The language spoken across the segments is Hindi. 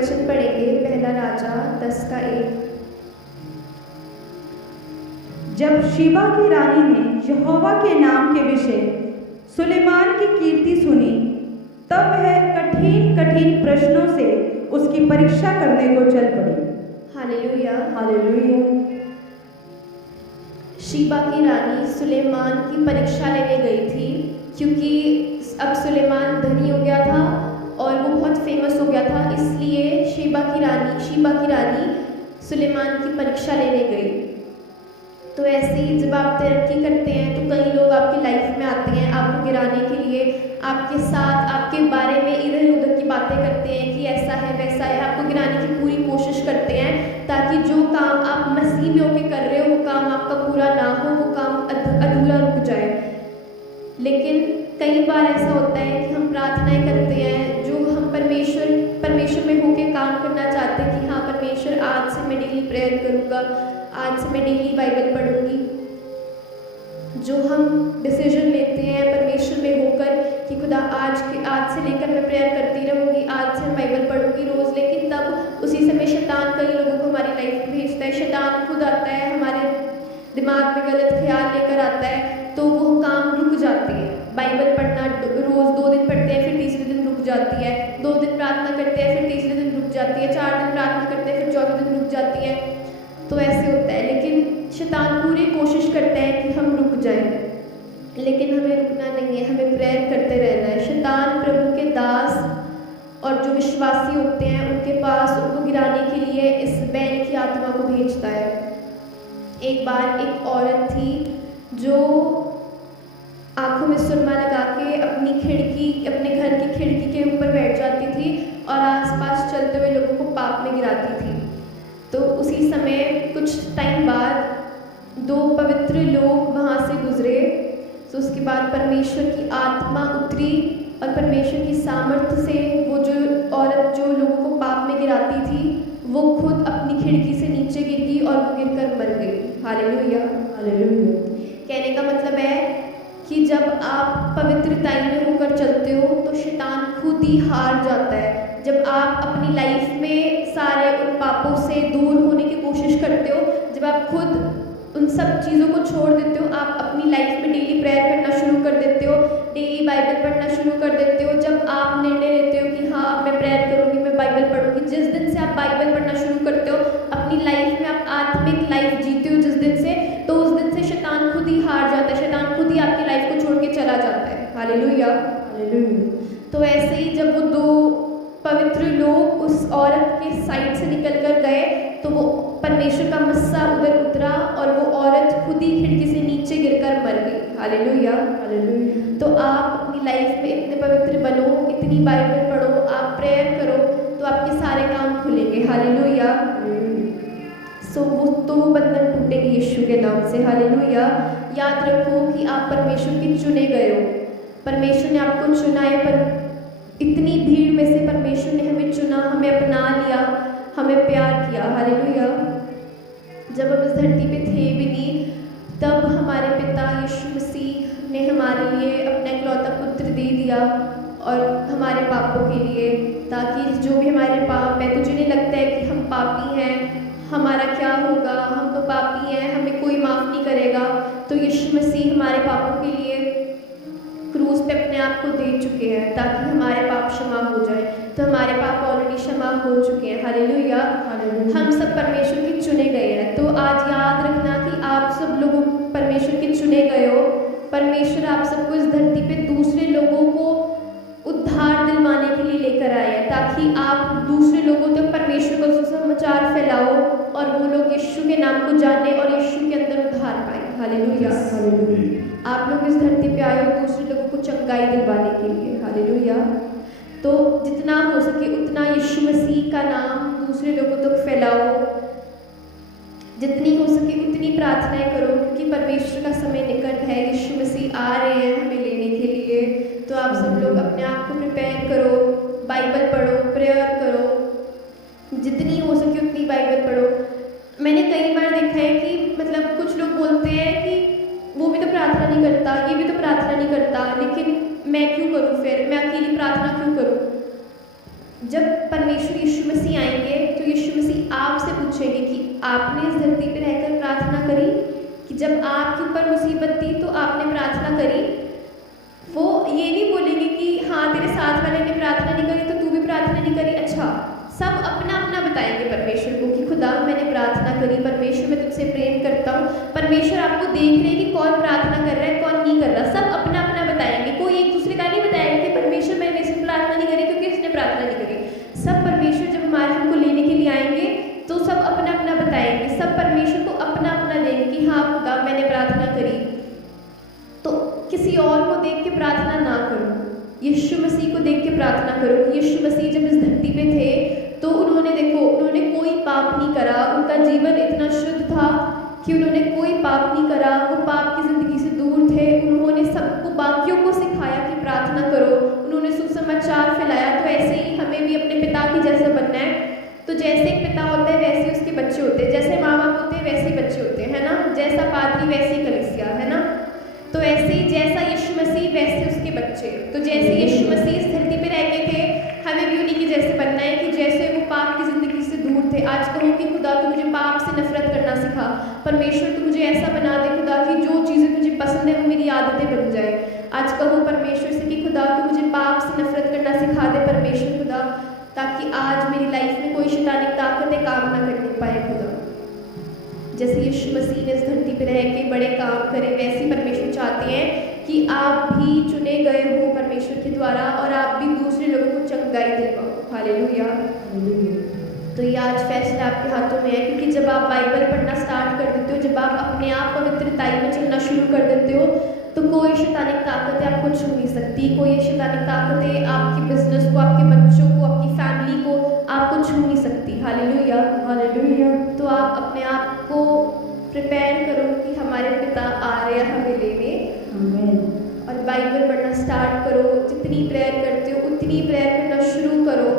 वचन पढ़ेंगे। पहला राजा 10:1। जब शीबा की रानी ने यहोवा के नाम के विषय सुलेमान की कीर्ति सुनी, तब वह कठिन कठिन प्रश्नों से उसकी परीक्षा करने को चल पड़ी। हालेलुया। हालेलुया। शीबा की रानी सुलेमान की परीक्षा लेने गई थी, क्योंकि अब सुलेमान धनी हो गया था और वो बहुत फेमस हो गया था। इसलिए शीबा की रानी सुलेमान की परीक्षा लेने गई। तो ऐसे ही जब आप तरक्की करते हैं तो कई लोग आपकी लाइफ में आते हैं आपको गिराने के लिए, आपके साथ आपके बारे में इधर उधर की बातें करते हैं कि ऐसा है वैसा है, आपको गिराने की पूरी कोशिश करते हैं ताकि जो काम आप मसीह में होकर कर रहे हो वो काम आपका पूरा ना हो, वो काम अधूरा रुक जाए। लेकिन कई बार ऐसा होता है कि हम प्रार्थनाएं करते हैं जो हम परमेश्वर में होकर काम करना चाहते हैं कि हाँ परमेश्वर आज से मैं डेली प्रेयर करूँगा, आज से मैं डेली बाइबल पढ़ूंगी। जो हम डिसीजन लेते हैं परमेश्वर में होकर कि खुदा आज से लेकर मैं प्रेयर करती रहूँगी, आज से मैं बाइबल पढ़ूंगी रोज़, लेकिन तब उसी समय शैतान कई लोगों को हमारी लाइफ में भेजता है। शैतान खुद आता है, हमारे दिमाग में गलत ख्याल लेकर आता है, तो वो काम रुक जाते हैं। बाइबल पढ़ना रोज़ 2 दिन पढ़ते हैं, फिर तीसरे दिन रुक जाती है। 2 दिन प्रार्थना करते हैं, फिर तीसरे दिन रुक जाती है। 4 दिन प्रार्थना करते हैं, फिर चौथे दिन रुक जाती है। तो ऐसे होता है, लेकिन शैतान पूरी कोशिश करता है कि हम रुक जाएं, लेकिन हमें रुकना नहीं है, हमें प्रेयर करते रहना है। शैतान प्रभु के दास और जो विश्वासी होते हैं उनके पास उनको गिराने के लिए इस बैल की आत्मा को भेजता है। एक बार एक औरत थी जो आंखों में सुरमा लगा के अपने घर की खिड़की के ऊपर बैठ जाती थी और आसपास चलते हुए लोगों को पाप में गिराती थी। तो उसी समय कुछ टाइम बाद 2 पवित्र लोग वहाँ से गुजरे। तो उसके बाद परमेश्वर की आत्मा उतरी और परमेश्वर की सामर्थ्य से वो जो औरत जो लोगों को पाप में गिराती थी वो खुद अपनी खिड़की से नीचे गिर गई और वो गिरकर मर गई। हालेलुया। हालेलुया। कहने का मतलब है कि जब आप पवित्रताई में होकर चलते हो तो शैतान खुद ही हार जाता है। जब आप अपनी लाइफ में सारे उन पापों से दूर होने की कोशिश करते हो, जब आप खुद उन सब चीज़ों को छोड़ देते हो, आप अपनी लाइफ में डेली प्रेयर करना शुरू कर देते हो, डेली बाइबल पढ़ना शुरू कर देते हो। जब आप निर्णय लेते हो कि हाँ अब मैं प्रेयर करूँगी, मैं बाइबल पढ़ूँगी, जिस दिन से आप बाइबल पढ़ना शुरू करते हो, अपनी लाइफ में आप आत्मिक लाइफ जीते हो जिस दिन से, तो उस दिन से शैतान खुद ही हार जाता है, शैतान खुद ही आपकी लाइफ को छोड़ के चला जाता है। हालेलुया। हालेलुया। तो ऐसे ही जब वो 2 पवित्र लोग उस औरत के साइड से निकल कर गए तो वो परमेश्वर का मस्सा उधर उतरा और वो औरत खुद ही खिड़की से नीचे गिरकर मर गई। हालेलुया। हालेलुया। तो आप अपनी लाइफ में इतने पवित्र बनो, इतनी बाइबल पढ़ो, आप प्रेयर करो, तो आपके सारे काम खुलेंगे। हालेलुया। वो बंधन टूटेंगे यीशु के नाम से। हालेलुया। याद रखो कि आप परमेश्वर के चुने गए हो, परमेश्वर ने आपको चुना है। पर इतनी भीड़ में से परमेश्वर ने हमें चुना, हमें अपना लिया, हमें प्यार किया। हालेलुया। जब हम इस धरती पे थे भी नहीं, तब हमारे पिता यीशु मसीह ने हमारे लिए अपना इकलौता पुत्र दे दिया और हमारे पापों के लिए, ताकि जो भी हमारे पाप है, तुझे नहीं लगता है कि हम पापी हैं, हमारा क्या होगा, हम तो पापी हैं, हमें कोई माफ़ नहीं करेगा, तो यीशु मसीह हमारे पापों के लिए क्रूस पे अपने आप को दे चुके हैं ताकि हमारे पाप क्षमा हो जाए। तो हमारे पाप ऑलरेडी क्षमा हो चुके हैं। हालेलुया। हम सब परमेश्वर के चुने गए हैं। तो आज याद रखना कि आप सब लोग परमेश्वर के चुने गए हो। परमेश्वर आप सबको इस धरती पे दूसरे लोगों को उद्धार दिलवाने के लिए लेकर आए हैं, ताकि आप दूसरे लोगों तक परमेश्वर का सुसमाचार फैलाओ और वो लोग यीशु के नाम को जाने और यीशु के अंदर उद्धार पाए। हालेलुया। आप लोग इस धरती पे आए हो दूसरे लोगों को चंगाई दिलवाने के लिए। हालेलुया। तो जितना हो सके उतना यीशु मसीह का नाम दूसरे लोगों तक फैलाओ, जितनी हो सके उतनी प्रार्थनाएं करो, क्योंकि परमेश्वर का समय निकट है। यीशु मसीह आ रहे हैं हमें लेने के लिए। तो आप सब लोग अपने आप को प्रिपेयर करो, बाइबल पढ़ो, प्रेयर करो, जितनी हो सके उतनी बाइबल पढ़ो। मैंने कई बार देखा है कि मतलब कुछ लोग बोलते हैं कि वो भी तो प्रार्थना नहीं करता, ये भी तो प्रार्थना नहीं करता, लेकिन मैं क्यों करूँ, फिर मैं अकेली प्रार्थना क्यों करूँ? जब परमेश्वर यीशु मसीह आएंगे तो यीशु मसीह आपसे पूछेंगे कि आपने इस धरती पर रहकर प्रार्थना करी, कि जब आपके ऊपर मुसीबत थी तो आपने प्रार्थना करी। वो ये नहीं बोलेंगे कि हाँ तेरे साथ वाले ने प्रार्थना नहीं करी तो तू भी प्रार्थना नहीं करी। अच्छा, सब अपना अपना बताएंगे परमेश्वर को कि खुदा मैंने प्रार्थना करी, परमेश्वर मैं तुझसे प्रेम करता हूँ। परमेश्वर आपको देख रहे हैं कि कौन प्रार्थना कर रहा है कौन नहीं कर रहा। सब अपना अपना बताएंगे, कोई एक दूसरे का नहीं बताएगा कि परमेश्वर मैंने इसने प्रार्थना नहीं करी क्योंकि इसने प्रार्थना नहीं करी। सब परमेश्वर जब हमारे हमको लेने के लिए आएंगे तो सब अपना अपना बताएंगे, सब परमेश्वर को अपना अपना देंगे कि हाँ खुदा मैंने प्रार्थना करी। तो किसी और को देख के प्रार्थना ना करो, यीशु मसीह को देख के प्रार्थना करो कि यीशु मसीह जब इस धरती पे थे तो उन्होंने कोई पाप नहीं करा, उनका जीवन इतना शुद्ध था कि उन्होंने कोई पाप नहीं करा, वो पाप की ज़िंदगी से दूर थे। उन्होंने सबको बाकियों को सिखाया कि प्रार्थना करो, उन्होंने सुसमाचार फैलाया। तो ऐसे ही हमें भी अपने पिता की जैसा बनना है। तो जैसे एक पिता होता है वैसे उसके बच्चे होते हैं, जैसे माँ बाप होते हैं वैसे ही बच्चे होते हैं, है ना। जैसा पादरी वैसे ही कलीसिया, है ना। तो ऐसे ही जैसा यीशु मसीह वैसे उसके बच्चे। तो जैसे यीशु मसीह इस धरती पे रहते थे, हमें भी उन्हीं के जैसे बनना है कि जैसे वो पाप की ज़िंदगी से दूर थे। आज कहो कि खुदा तू मुझे पाप से नफरत करना सिखा, परमेश्वर तू मुझे ऐसा बना दे खुदा कि जो चीज़ें तुझे पसंद है वो मेरी आदतें बन जाए। आज कहो परमेश्वर से कि खुदा तू मुझे पाप से नफरत करना सिखा दे परमेश्वर खुदा, ताकि आज मेरी लाइफ में कोई शैतानिक ताकतें काम ना करने पाए खुदा। जैसे यीशु मसीह ने इस धरती पर रह के बड़े काम करे, वैसे परमेश्वर चाहते हैं कि आप भी चुने गए हो परमेश्वर के द्वारा और आप भी दूसरे लोगों को चंगाई दे पाओ। हालेलुया। तो ये आज फैसला आपके हाथों में है, क्योंकि जब आप बाइबल पढ़ना स्टार्ट कर देते हो, जब आप अपने आप पवित्रताई में चलना शुरू कर देते हो, तो कोई शैतानिक ताकतें आपको छू नहीं सकती। कोई शैतानिक ताकतें आपके बिजनेस को, आपके बच्चों को, आपकी फैमिली को आपको छू नहीं सकती। Hallelujah, hallelujah. तो आप अपने आप को प्रिपेयर करो कि हमारे पिता आ रहे हैं हमें लेने। और बाइबल पढ़ना स्टार्ट करो। जितनी प्रेयर करते हो उतनी प्रेयर करना शुरू करो,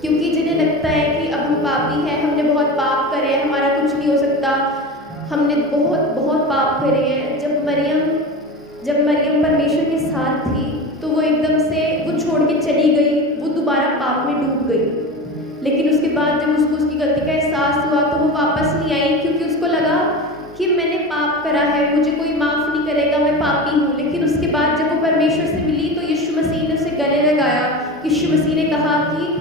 क्योंकि जिन्हें लगता है कि अब हम पापी हैं, हमने बहुत पाप करे हैं, हमारा कुछ नहीं हो सकता, हमने बहुत बहुत पाप करे हैं। जब मरियम परमेश्वर के साथ थी तो वो एकदम से वो छोड़ के चली गई, वो दोबारा पाप में डूब गई। लेकिन उसके बाद जब उसको उसकी गलती का एहसास हुआ तो वो वापस नहीं आई, क्योंकि उसको लगा कि मैंने पाप करा है, मुझे कोई माफ़ नहीं करेगा, मैं पापी हूँ। लेकिन उसके बाद जब वो परमेश्वर से मिली तो यीशु मसीह ने उसे गले लगाया। यीशु मसीह ने कहा कि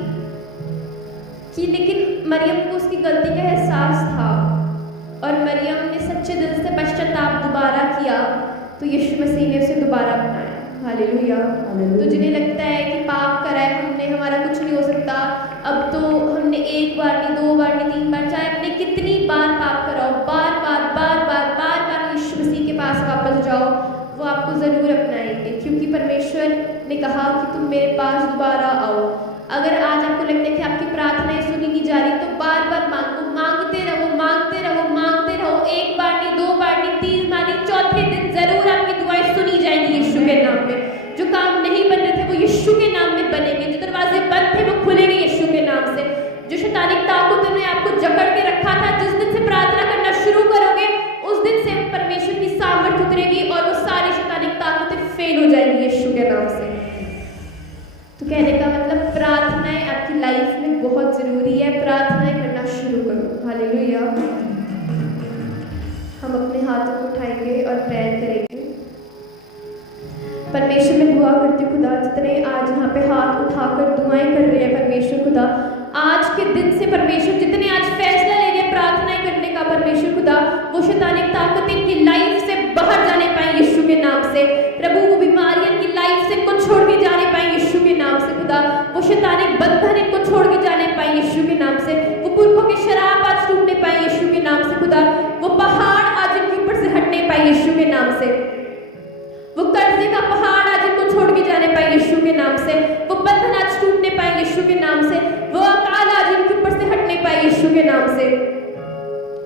लेकिन मरियम को उसकी गलती का एहसास था और मरियम ने सच्चे दिल से पश्चाताप दोबारा किया, तो यीशु मसीह ने उसे दोबारा अपनाया। हालेलुया। तो जिन्हें लगता है कि पाप करा है हमने, हमारा कुछ नहीं हो सकता, अब तो हमने एक बार नहीं, दो बार नहीं, तीन बार, चाहे हमने कितनी बार पाप कराओ, बार बार यीशु मसीह के पास वापस जाओ, वो आपको ज़रूर अपनाएंगे, क्योंकि परमेश्वर ने कहा कि तुम मेरे पास दोबारा आओ। अगर आज आपको लगता है कि आपकी प्रार्थनाएं सुनी नहीं जा रही, तो बार बार मांगो, मांगते रहो, मांगते रहो, मांगते रहो। एक बार नहीं, दो बार नहीं, तीन बार नहीं, चौथे दिन जरूर आपकी दुआएं सुनी जाएंगी यीशु के नाम में। जो काम नहीं बन रहे थे वो यीशु के नाम में बनेंगे, जो दरवाजे बंद थे वो खुलेंगे यीशु के नाम से। जो शैतानिक ताकतों ने आपको जकड़ के रखा था, जिस दिन से प्रार्थना करना शुरू करोगे उस दिन से परमेश्वर की सामर्थ उतरेगी और वो सारी शैतानिक ताकतें फेल हो जाएंगी यीशु के नाम से। तो कहने का मतलब प्रार्थनाएं आपकी लाइफ में बहुत ज़रूरी है, प्रार्थनाएं करना शुरू करो। हालेलुया। हम अपने हाथों को उठाएंगे और प्रेयर करेंगे। परमेश्वर में दुआ करती हूँ खुदा, जितने आज यहाँ पे हाथ उठाकर दुआएं कर रहे हैं परमेश्वर खुदा, आज के दिन से परमेश्वर जितने आज फैसला ले रहे हैं प्रार्थनाएं करने का परमेश्वर खुदा, वो शैतानिक ताकतें इनकी लाइफ से बाहर जाने पाए यीशु के नाम से। प्रभु वो बीमारियां इनकी लाइफ से इनको छोड़ के जाने पाए यीशु के नाम से खुदा। वो शैतानिक बंधन इनको छोड़ के जाने पाए यीशु के नाम से। वो पुरखों के शराब आज टूटने पाए यीशु के नाम से खुदा। वो पहाड़ आज इनके ऊपर से हटने पाए यीशु के नाम से। वो कर्जे का पहाड़ आज इनको छोड़ के जाने पाए यीशु के नाम से। वो बंधन आज टूटने पाए यीशु के नाम से। वो अकाल आज इनके ऊपर से हटने पाए यीशु के नाम से।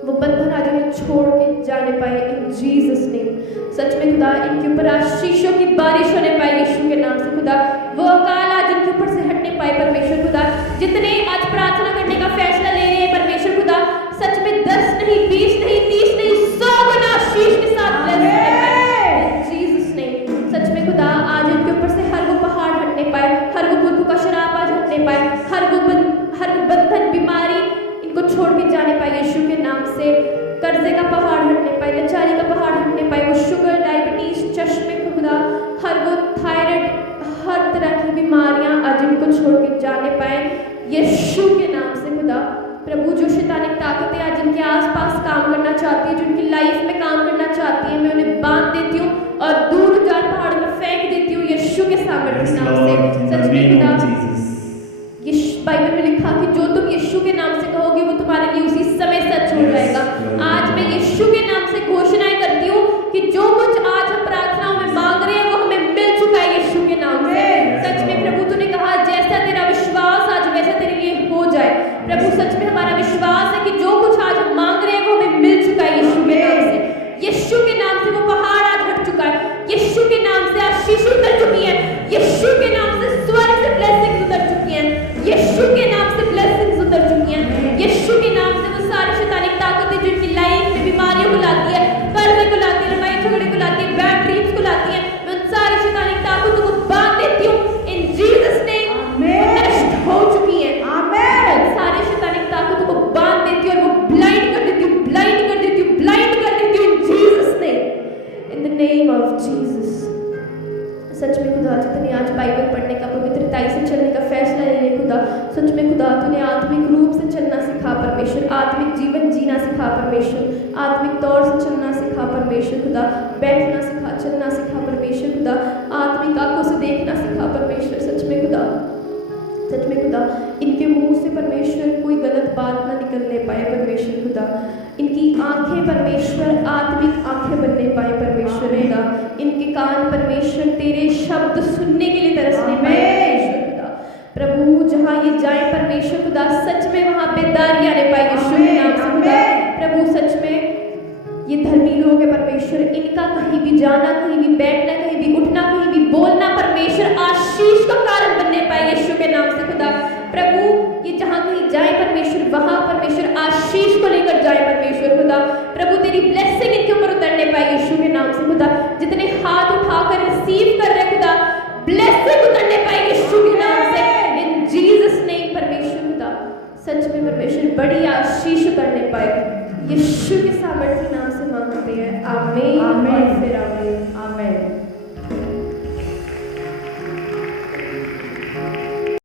वो बंधन आज इन्हें छोड़ के जाने पाए इन जीसस नेम। सच में खुदा इनके ऊपर आज शीशों की बारिश होने पाए यीशु के नाम से खुदा। वो अकाल आज इनके ऊपर से हटने पाए परमेश्वर खुदा। जितने आज प्रार्थना करने का फैसला ले रहे हैं परमेश्वर खुदा, सच में 10 नहीं, 20 नहीं, 30 नहीं, 100 गुना शीश के साथ ब्लेस होने पाए जीसस नेम। सच में खुदा आज इनके ऊपर से हर वो पहाड़ हटने पाए, हर वो पुरखों का शराब आज हटने छोड़ के जाने पाए यीशु के नाम से, कर्जे का पहाड़ हटने पाए, लाचारी का पहाड़ हटने पाए, वो शुगर, डायबिटीज, चश्मे को खुदा, हर वो थायराइड, हर तरह की बीमारियां आज इनको छोड़ के जाने पाए यीशु के नाम से खुदा। प्रभु जो शैतानिक ताकतें आज इनके आसपास काम करना चाहती है, जो इनकी लाइफ में काम करना चाहती है, मैं उन्हें बांध देती हूँ और दूर जाल पहाड़ में फेंक देती हूँ यीशु के सामर्थ्य नाम से। सच में खुदा, बाइबल में लिखा कि जो तुम यीशु के नाम से कहोगे वो तुम्हारे लिए उसी समय सच हो जाएगा। आज मैं यीशु के नाम से घोषणाएं करती हूँ कि जो कुछ आज हम प्रार्थनाओं में मांग रहे हैं वो हमें मिल चुका है यीशु के नाम से। सच में प्रभु तूने कहा जैसा तेरा विश्वास आज वैसा तेरे लिए हो जाए। प्रभु सच में हमारा विश्वास है कि जो कुछ आज हम मांग रहे हैं वो हमें मिल चुका है यीशु के नाम से। यीशु के नाम से वो पहाड़ आज हट चुका है, यीशु के नाम से आशीष उतर चुकी है, यीशु के नाम से स्वर्ग से ब्लेसिंग्स उतर चुकी हैं, यीशु के नाम से ब्लेसिंग्स उतर चुकी हैं, यीशु के नाम से वो सारी शैतानिक ताकतें जो इनकी लाइफ में बीमारियों को लाती है, कर्जे को लाती है, लड़ाई झगड़े को लाती है, बैड ड्रीम्स को लाती है, मैं उन सारी शैतानिक ताकतों को बांध देती हूँ इन जीसस नेम। नष्ट हो चुकी है, उन सारी शैतानिक ताकतों को बांध देती हूँ और वो ब्लाइंड कर देती हूँ, ब्लाइंड कर देती हूँ, ब्लाइंड कर देती हूँ in Jesus name, in the name of Jesus. सच में खुदा, जितने आज बाइबल पढ़ने का, पवित्रताई से चलने का फैसला ले रहे खुदा, सच में खुदा तूने आत्मिक रूप से चलना सिखा परमेश्वर, आत्मिक जीवन जीना सिखा परमेश्वर, आत्मिक तौर से चलना सिखा परमेश्वर खुदा, बैठना सिखा, चलना सिखा परमेश्वर खुदा, आत्मिक आंखों से देखना सिखा परमेश्वर। सच में खुदा, सच में खुदा, इनके मुंह से परमेश्वर कोई गलत बात ना निकलने पाए परमेश्वर खुदा, इनकी आंखें परमेश्वर आत्मिक आंखें बनने पाए परमेश्वर खुदा, इनके कान परमेश्वर तेरे शब्द सुनने के लिए तरसने पाए परमेश्वर खुदा। प्रभु जहाँ ये जाए परमेश्वर खुदा, सच में वहाँ पे दारी आने पाए यीशु के नाम से खुदा। प्रभु सच में ये धर्मी लोग है परमेश्वर, इनका कहीं भी जाना, कहीं भी बैठना, कहीं भी उठना, कहीं भी बोलना परमेश्वर आशीष का कारण बनने पाए यीशु के नाम से खुदा। प्रभु ये जहाँ कहीं जाए परमेश्वर, वहाँ परमेश्वर आशीष को लेकर जाए परमेश्वर खुदा। प्रभु तेरी ब्लेसिंग इनके ऊपर उतरने पाए यीशु के नाम से खुदा। जितने हाथ उठाकर रिसीव कर रहे खुदा, ब्लेसिंग उतरने पाए यीशु के नाम से, इन जीसस नेम परमेश्वर खुदा। सच में परमेश्वर बड़ी आशीष उतरने पाए यीशु के सामर्थ्य नाम से मांगते हैं, आमीन।